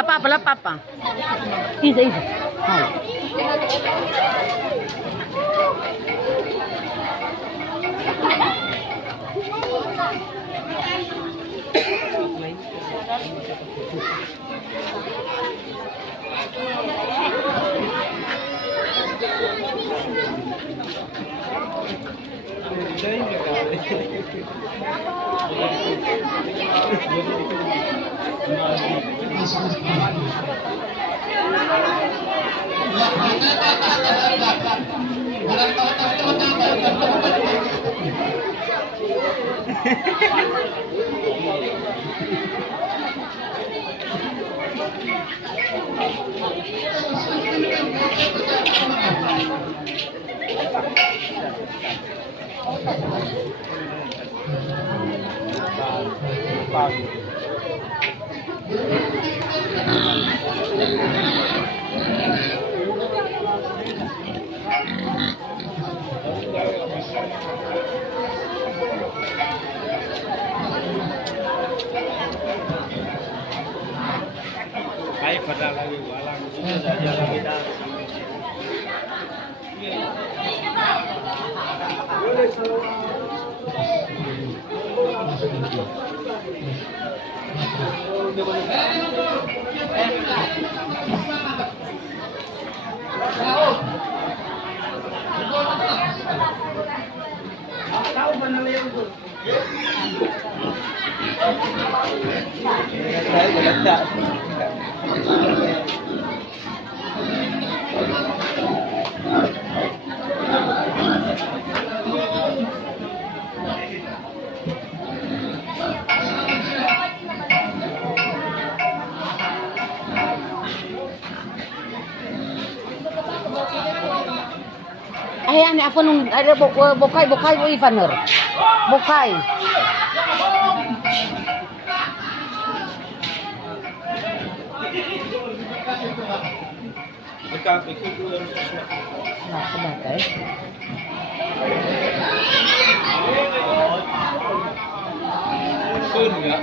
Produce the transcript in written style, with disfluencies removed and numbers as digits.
La papa, la papa. Isa, isa. Hai. Ay, pada lagi walang sudah saja kita. Tahu mana leo tu? Saya berletak. Ayan, ako nung ada bokay mo Ivaner. Bokay. Nah, sebagay. Sun enggak?